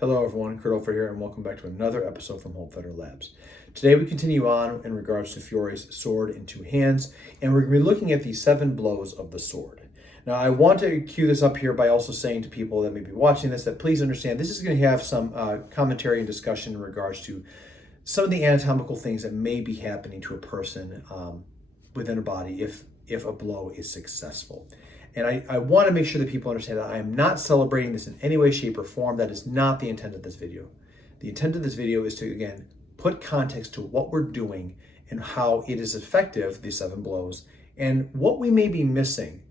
Hello everyone, Kurt over here, and welcome back to another episode from Hope Fighter Labs. Today we continue on in regards to Fiore's sword in two hands, and we're going to be looking at the 7 blows of the sword. Now I want to cue this up here by also saying to people that may be watching this that please understand this is going to have some commentary and discussion in regards to some of the anatomical things that may be happening to a person within a body if a blow is successful. And I want to make sure that people understand that I am not celebrating this in any way, shape, or form. That is not the intent of this video. The intent of this video is to, again, put context to what we're doing and how it is effective, these 7 blows, and what we may be missing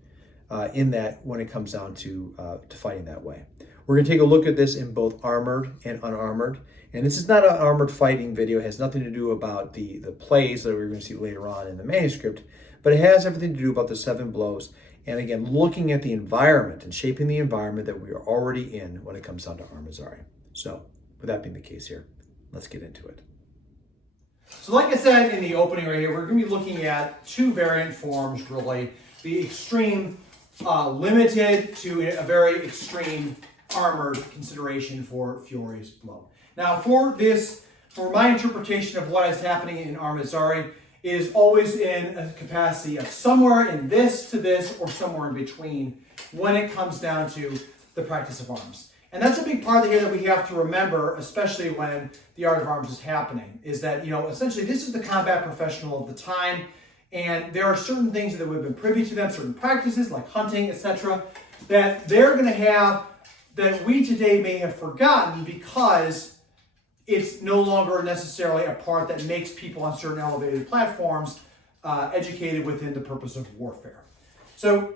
in that when it comes down to fighting that way. We're going to take a look at this in both armored and unarmored. And this is not an armored fighting video. It has nothing to do about the plays that we're going to see later on in the manuscript, but it has everything to do about the 7 blows. And again, looking at the environment and shaping the environment that we are already in when it comes down to Abrazare. So, with that being the case here, let's get into it. So like I said in the opening right here, we're going to be looking at 2 variant forms, really. The extreme limited to a very extreme armored consideration for Fiore's blow. Now for my interpretation of what is happening in Abrazare, it is always in a capacity of somewhere in this to this or somewhere in between when it comes down to the practice of arms. And that's a big part of here that we have to remember, especially when the art of arms is happening, is that, essentially this is the combat professional of the time, and there are certain things that we've been privy to them, certain practices like hunting, etc., that they're going to have that we today may have forgotten because it's no longer necessarily a part that makes people on certain elevated platforms educated within the purpose of warfare. So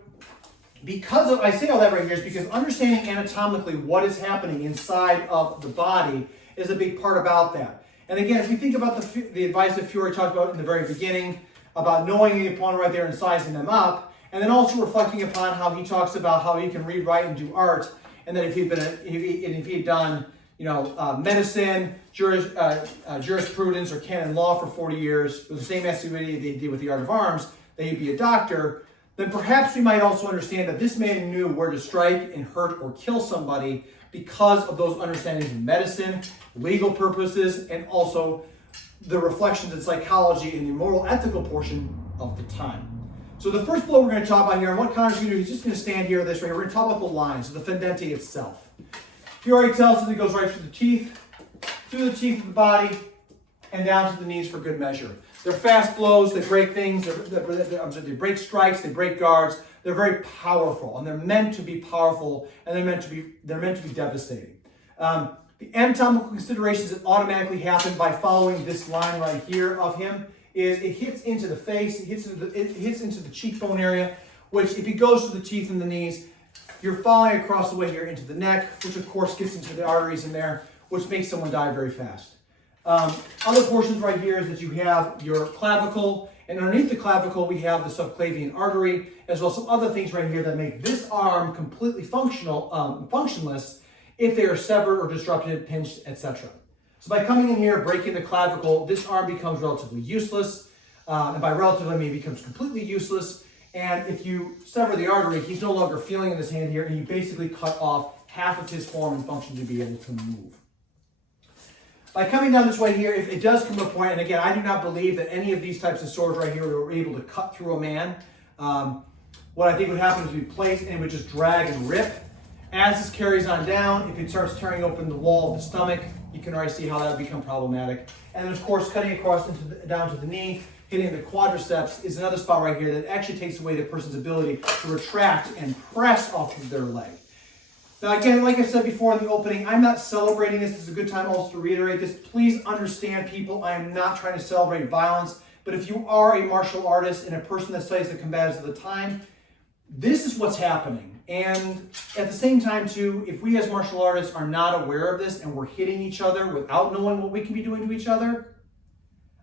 I say all that right here is because understanding anatomically what is happening inside of the body is a big part about that. And again, if you think about the advice that Fiore talked about in the very beginning, about knowing the opponent right there and sizing them up, and then also reflecting upon how he talks about how he can read, write, and do art, and that if he had done medicine, jurisprudence, or canon law for 40 years, with the same activity they did with the art of arms, that he'd be a doctor, then perhaps we might also understand that this man knew where to strike and hurt or kill somebody because of those understandings in medicine, legal purposes, and also the reflections in psychology and the moral ethical portion of the time. So the first blow we're going to talk about here, and what Connor's going to do, he's just going to stand here this way. We're going to talk about the lines, so the fendente itself. Fiore tells us it goes right through the teeth of the body, and down to the knees for good measure. They're fast blows, they break things, they break strikes, they break guards. They're very powerful, and they're meant to be powerful, and they're meant to be devastating. The anatomical considerations that automatically happen by following this line right here of him is it hits into the face, it hits into the cheekbone area, which if it goes to the teeth and the knees, you're falling across the way here into the neck, which of course gets into the arteries in there, which makes someone die very fast. Other portions right here is that you have your clavicle, and underneath the clavicle we have the subclavian artery, as well as some other things right here that make this arm completely functionless if they are severed or disrupted, pinched, etc. So by coming in here, breaking the clavicle, this arm becomes relatively useless, and by relatively I mean it becomes completely useless. And if you sever the artery, he's no longer feeling in his hand here, and you basically cut off half of his form and function to be able to move. By coming down this way here, if it does come to a point, and again, I do not believe that any of these types of swords right here were able to cut through a man. What I think would happen is we place and it would just drag and rip. As this carries on down, if it starts tearing open the wall of the stomach, you can already see how that would become problematic. And then of course, cutting across down to the knee, hitting the quadriceps is another spot right here that actually takes away the person's ability to retract and press off of their leg. Now again, like I said before in the opening, I'm not celebrating this. This is a good time also to reiterate this. Please understand, people, I am not trying to celebrate violence, but if you are a martial artist and a person that studies the combatives of the time, this is what's happening. And at the same time too, if we as martial artists are not aware of this and we're hitting each other without knowing what we can be doing to each other,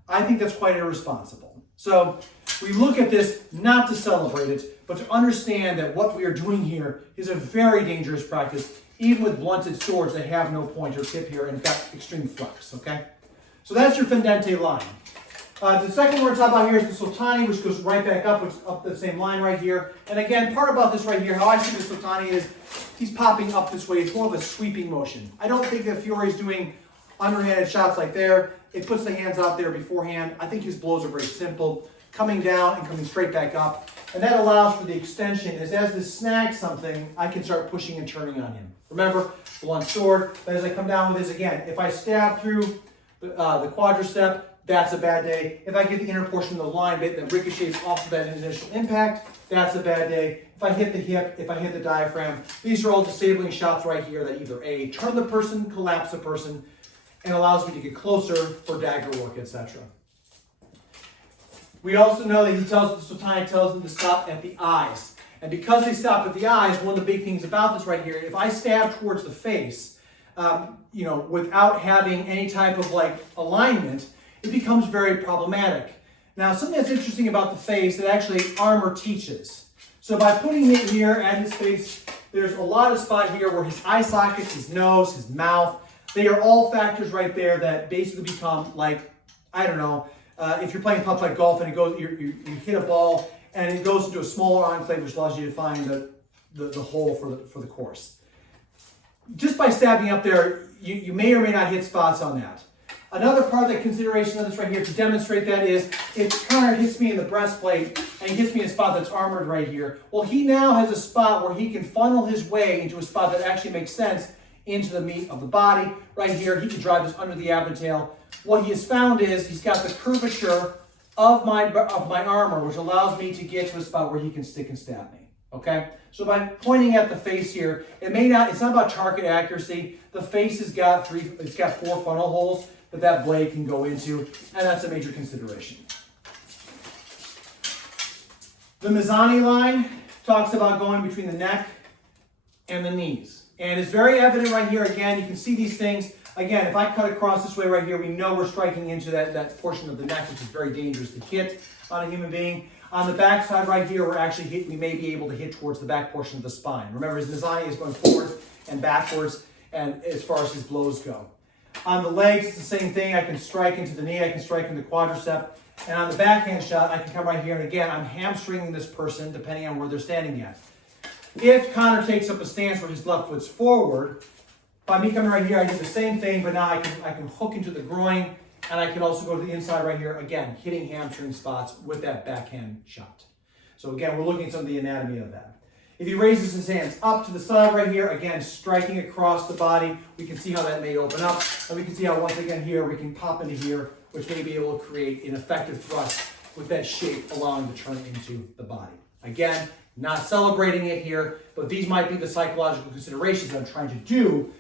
I think that's quite irresponsible. So we look at this not to celebrate it, but to understand that what we are doing here is a very dangerous practice, even with blunted swords that have no point or tip here and got extreme flex, okay? So that's your fendente line. The second one we're talking about here is the suani, which goes right back up, which is up the same line right here. And again, part about this right here, how I see the suani is he's popping up this way. It's more of a sweeping motion. I don't think that Fiore is doing underhanded shots like there. It puts the hands out there beforehand. I think his blows are very simple, coming down and coming straight back up. And that allows for the extension, as this snags something, I can start pushing and turning on him. Remember, blunt sword, but as I come down with this again, if I stab through the quadricep, that's a bad day. If I get the inner portion of the line bit that ricochets off of that initial impact, that's a bad day. If I hit the hip, if I hit the diaphragm, these are all disabling shots right here that either A, turn the person, collapse the person, and allows me to get closer for dagger work, etc. We also know that the suani tells them to stop at the eyes. And because they stop at the eyes, one of the big things about this right here, if I stab towards the face, without having any type of alignment, it becomes very problematic. Now, something that's interesting about the face that actually armor teaches. So by putting it here at his face, there's a lot of spot here where his eye sockets, his nose, his mouth, they are all factors right there that basically become if you're playing putt-putt golf and it goes, you hit a ball and it goes into a smaller enclave, which allows you to find the hole for the course. Just by stabbing up there, you may or may not hit spots on that. Another part of the consideration of this right here to demonstrate that is if Connor hits me in the breastplate and he hits me in a spot that's armored right here, well, he now has a spot where he can funnel his way into a spot that actually makes sense into the meat of the body. Right here, he can drive this under the abdomen. What he has found is he's got the curvature of my armor, which allows me to get to a spot where he can stick and stab me. Okay? So by pointing at the face here, it's not about target accuracy. The face has got 4 funnel holes that blade can go into, and that's a major consideration. The Mazzani line talks about going between the neck and the knees. And it's very evident right here. Again, you can see these things. Again, if I cut across this way right here, we know we're striking into that portion of the neck, which is very dangerous to hit on a human being. On the back side right here, we may be able to hit towards the back portion of the spine. Remember, his Mazzani is going forward and backwards, and as far as his blows go. On the legs, it's the same thing. I can strike into the knee, I can strike into the quadricep. And on the backhand shot, I can come right here, and again, I'm hamstringing this person depending on where they're standing at. If Connor takes up a stance where his left foot's forward, by me coming right here, I do the same thing, but now I can hook into the groin, and I can also go to the inside right here, again, hitting hamstring spots with that backhand shot. So again, we're looking at some of the anatomy of that. If he raises his hands up to the side right here, again, striking across the body, we can see how that may open up. And we can see how, once again, here, we can pop into here, which may be able to create an effective thrust with that shape allowing to turn into the body. Again, not celebrating it here, but these might be the psychological considerations that I'm trying to do.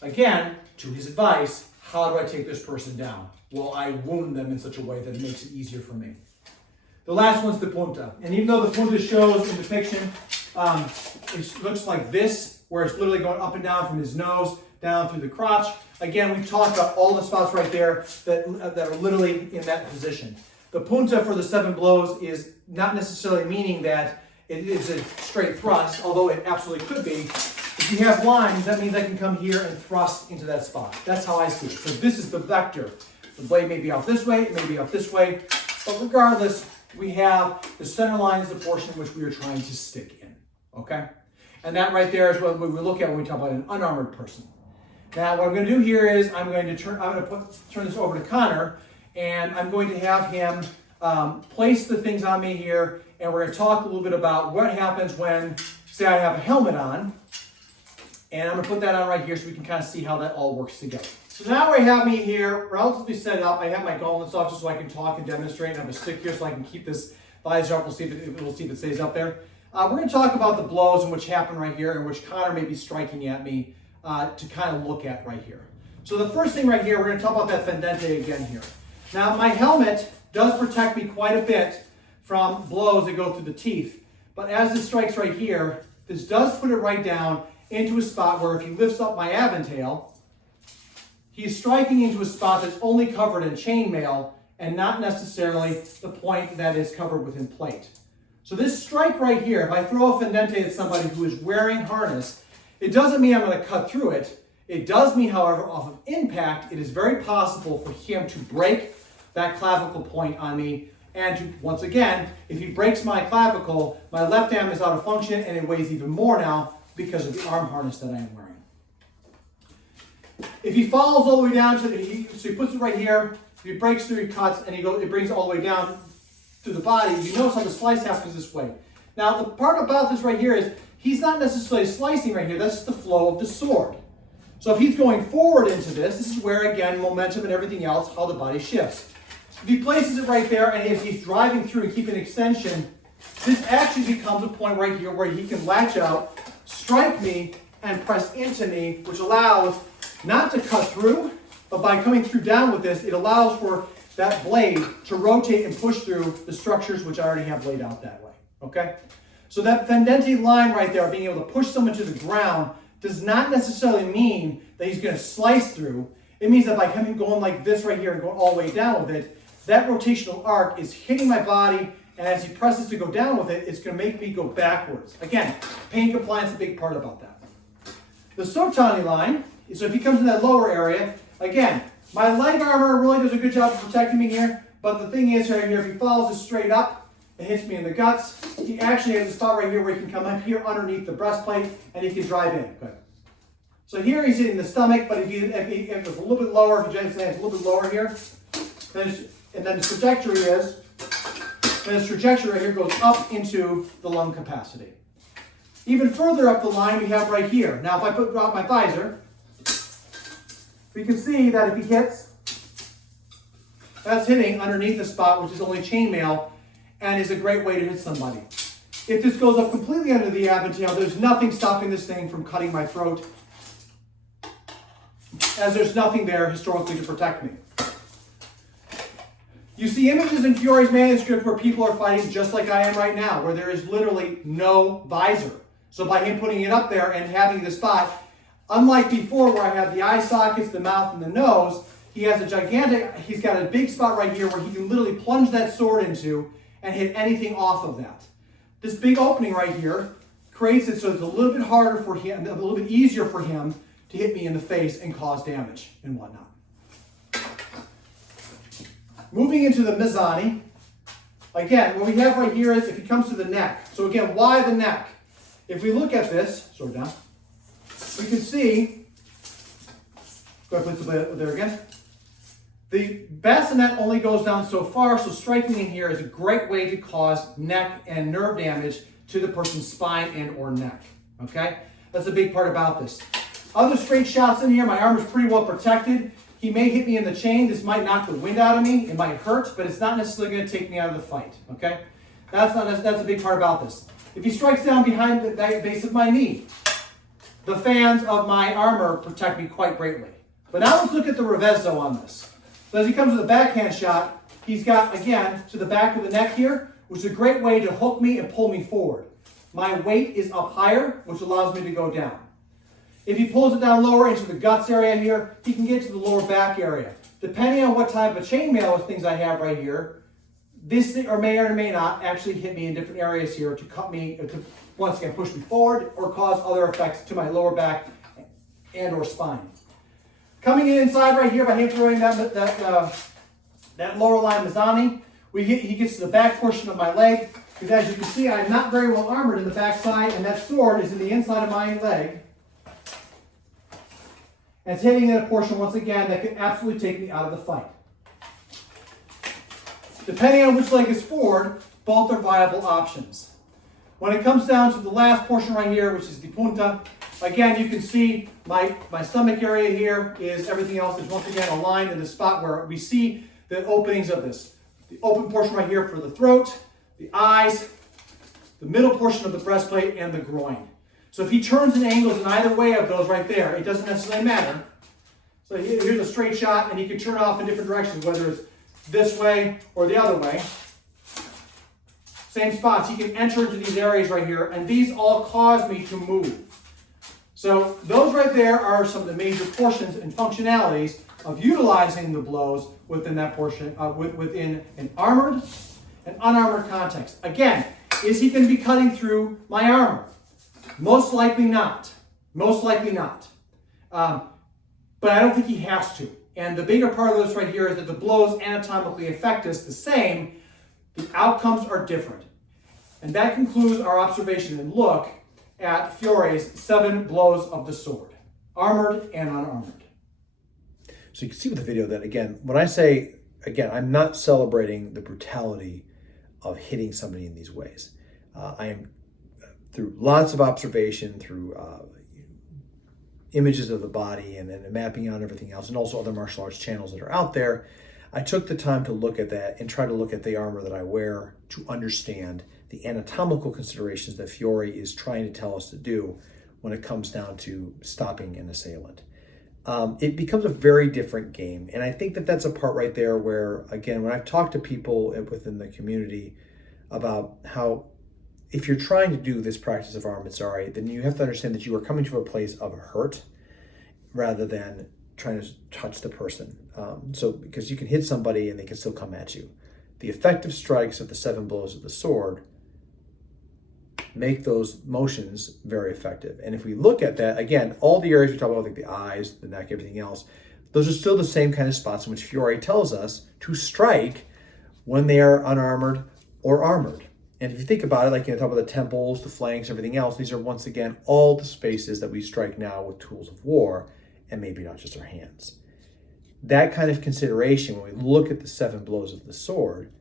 Again, to his advice, how do I take this person down? Well, I wound them in such a way that it makes it easier for me. The last one's the punta. And even though the punta shows in depiction, it looks like this, where it's literally going up and down from his nose, down through the crotch. Again, we've talked about all the spots right there that are literally in that position. The punta for the 7 blows is not necessarily meaning that it is a straight thrust, although it absolutely could be. If you have lines, that means I can come here and thrust into that spot. That's how I see it. So this is the vector. The blade may be off this way, it may be off this way, but regardless, we have the center line is the portion in which we are trying to stick in, okay? And that right there is what we look at when we talk about an unarmored person. Now, what I'm going to do here is I'm going to turn this over to Connor, and I'm going to have him place the things on me here, and we're going to talk a little bit about what happens when, say, I have a helmet on, and I'm going to put that on right here so we can kind of see how that all works together. So now I have me here relatively set up. I have my gauntlets off just so I can talk and demonstrate. And I have a stick here so I can keep this visor up. We'll see if it stays up there. We're going to talk about the blows in which happen right here and which Connor may be striking at me to kind of look at right here. So the first thing right here, we're going to talk about that fendente again here. Now my helmet does protect me quite a bit from blows that go through the teeth. But as this strikes right here, this does put it right down into a spot where if he lifts up my aventail, he's striking into a spot that's only covered in chainmail and not necessarily the point that is covered within plate. So this strike right here, if I throw a fendente at somebody who is wearing harness, it doesn't mean I'm going to cut through it. It does mean, however, off of impact, it is very possible for him to break that clavicle point on me. And once again, if he breaks my clavicle, my left arm is out of function and it weighs even more now because of the arm harness that I am wearing. If he falls all the way down so he puts it right here, if he breaks through, he cuts, and it brings it all the way down to the body, you notice how the slice happens this way. Now, the part about this right here is he's not necessarily slicing right here. That's the flow of the sword. So if he's going forward into this is where, again, momentum and everything else, how the body shifts. If he places it right there, and if he's driving through and keeping an extension, this actually becomes a point right here where he can latch out, strike me, and press into me, which allows not to cut through, but by coming through down with this, it allows for that blade to rotate and push through the structures which I already have laid out that way, okay? So that fendente line right there, being able to push someone to the ground, does not necessarily mean that he's going to slice through. It means that by going like this right here and going all the way down with it, that rotational arc is hitting my body, and as he presses to go down with it, it's going to make me go backwards. Again, pain compliance is a big part about that. The suani line, so if he comes in that lower area, again, my leg armor really does a good job of protecting me here, but the thing is right here, if he follows this straight up and hits me in the guts, he actually has a spot right here where he can come up here underneath the breastplate and he can drive in. Good. So here he's hitting the stomach, but if it's a little bit lower, if you just say it's a little bit lower here, and then the trajectory is, and this trajectory right here goes up into the lung capacity. Even further up the line we have right here. Now if I drop my visor, we can see that if he hits, that's hitting underneath the spot, which is only chainmail, and is a great way to hit somebody. If this goes up completely under the aventail, there's nothing stopping this thing from cutting my throat, as there's nothing there historically to protect me. You see images in Fiore's manuscript where people are fighting just like I am right now, where there is literally no visor. So by him putting it up there and having the spot, unlike before where I have the eye sockets, the mouth, and the nose, he's got a big spot right here where he can literally plunge that sword into and hit anything off of that. This big opening right here creates it so it's a little bit harder for him, a little bit easier for him to hit me in the face and cause damage and whatnot. Moving into the mezzani, again, what we have right here is if he comes to the neck. So again, why the neck? If we look at this, sword down, we can see, go ahead, put it there again. The bassinet only goes down so far, so striking in here is a great way to cause neck and nerve damage to the person's spine and or neck, okay? That's a big part about this. Other straight shots in here, my arm is pretty well protected. He may hit me in the chain. This might knock the wind out of me. It might hurt, but it's not necessarily going to take me out of the fight, okay? That's a big part about this. If he strikes down behind the base of my knee, the fans of my armor protect me quite greatly. But now let's look at the revezzo on this. So as he comes to the backhand shot, he's got, again, to the back of the neck here, which is a great way to hook me and pull me forward. My weight is up higher, which allows me to go down. If he pulls it down lower into the guts area here, he can get to the lower back area. Depending on what type of chainmail or things I have right here, this thing may or may not actually hit me in different areas here to cut me, to once again push me forward or cause other effects to my lower back and or spine. Coming in inside right here by him throwing that lower line mezzani, he gets to the back portion of my leg, because as you can see, I'm not very well armored in the back side, and that sword is in the inside of my leg. And it's hitting that portion once again that could absolutely take me out of the fight. Depending on which leg is forward, both are viable options. When it comes down to the last portion right here, which is the punta, again, you can see my stomach area here is everything else is once again aligned in the spot where we see the openings of this. The open portion right here for the throat, the eyes, the middle portion of the breastplate, and the groin. So if he turns and angles in either way of those right there, it doesn't necessarily matter. So here's a straight shot, and he can turn off in different directions, whether it's this way or the other way. Same spots. He can enter into these areas right here, and these all cause me to move. So those right there are some of the major portions and functionalities of utilizing the blows within that portion, within an armored and unarmored context. Again, is he going to be cutting through my armor? Most likely not. Most likely not. But I don't think he has to. And the bigger part of this right here is that the blows anatomically affect us the same. The outcomes are different. And that concludes our observation and look at Fiore's 7 blows of the sword, armored and unarmored. So you can see with the video that, again, when I say, again, I'm not celebrating the brutality of hitting somebody in these ways. I am, through lots of observation, through images of the body and mapping out everything else, and also other martial arts channels that are out there, I took the time to look at that and try to look at the armor that I wear to understand the anatomical considerations that Fiore is trying to tell us to do when it comes down to stopping an assailant. It becomes a very different game. And I think that that's a part right there where, again, when I've talked to people within the community about how if you're trying to do this practice of armament, then you have to understand that you are coming to a place of hurt rather than trying to touch the person. So because you can hit somebody and they can still come at you. The effective strikes of the 7 blows of the sword make those motions very effective. And if we look at that, again, all the areas we talk about, like the eyes, the neck, everything else, those are still the same kind of spots in which Fiore tells us to strike when they are unarmored or armored. And if you think about it, like talk about the temples, the flanks, everything else, these are once again all the spaces that we strike now with tools of war, and maybe not just our hands. That kind of consideration, when we look at the 7 blows of the sword,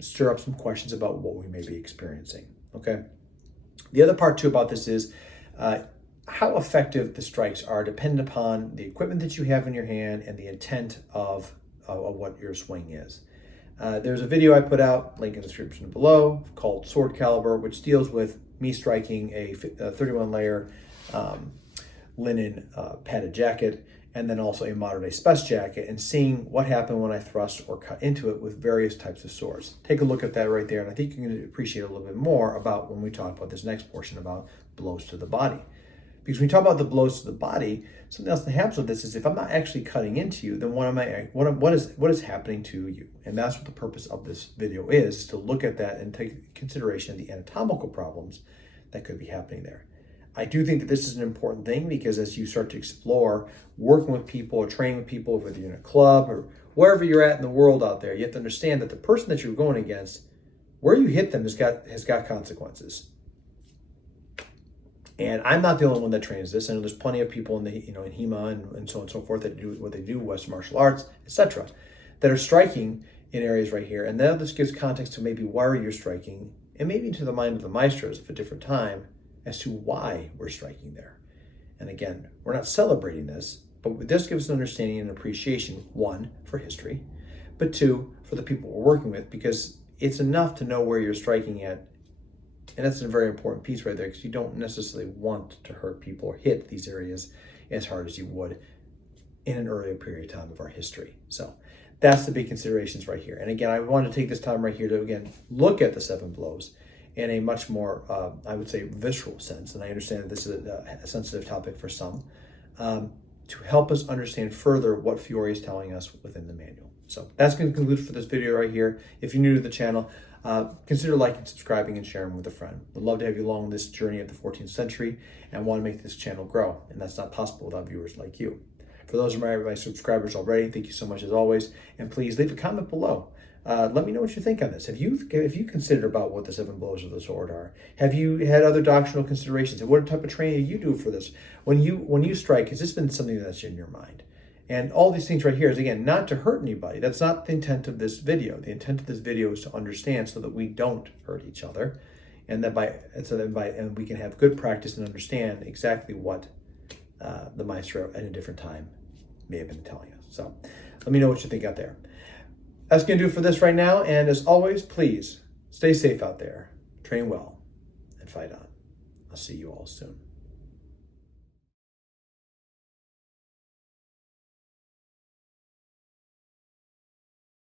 stir up some questions about what we may be experiencing, okay? The other part too about this is how effective the strikes are dependent upon the equipment that you have in your hand and the intent of what your swing is. There's a video I put out, link in the description below, called Sword Caliber, which deals with me striking a 31 layer linen padded jacket, and then also a modern day spec jacket, and seeing what happened when I thrust or cut into it with various types of swords. Take a look at that right there, and I think you're going to appreciate a little bit more about when we talk about this next portion about blows to the body. Because when we talk about the blows to the body, something else that happens with this is if I'm not actually cutting into you, then what is happening to you? And that's what the purpose of this video is to look at that and take into consideration the anatomical problems that could be happening there. I do think that this is an important thing because as you start to explore working with people or training with people, whether you're in a club or wherever you're at in the world out there, you have to understand that the person that you're going against, where you hit them has got consequences. And I'm not the only one that trains this. I know there's plenty of people in in HEMA and so on and so forth that do what they do, Western martial arts, etc., that are striking in areas right here. And now this gives context to maybe why you're striking, and maybe into the mind of the maestros of a different time as to why we're striking there. And again, we're not celebrating this, but this gives an understanding and appreciation, 1, for history, but 2, for the people we're working with, because it's enough to know where you're striking at. And that's a very important piece right there, because you don't necessarily want to hurt people or hit these areas as hard as you would in an earlier period of time of our history. So that's the big considerations right here. And again, I wanted to take this time right here to, again, look at the 7 blows in a much more, I would say, visceral sense. And I understand that this is a sensitive topic for some, to help us understand further what Fiore is telling us within the manual. So that's going to conclude for this video right here. If you're new to the channel, consider liking, subscribing, and sharing with a friend. We'd love to have you along this journey of the 14th century and want to make this channel grow. And that's not possible without viewers like you. For those of my subscribers already, thank you so much as always. And please leave a comment below. Let me know what you think on this. Have you considered about what the 7 blows of the sword are? Have you had other doctrinal considerations? And what type of training do you do for this? When you strike, has this been something that's in your mind? And all these things right here is, again, not to hurt anybody. That's not the intent of this video. The intent of this video is to understand so that we don't hurt each other, and that and we can have good practice and understand exactly what the Maestro at a different time may have been telling us. So let me know what you think out there. That's going to do it for this right now. And as always, please stay safe out there, train well, and fight on. I'll see you all soon.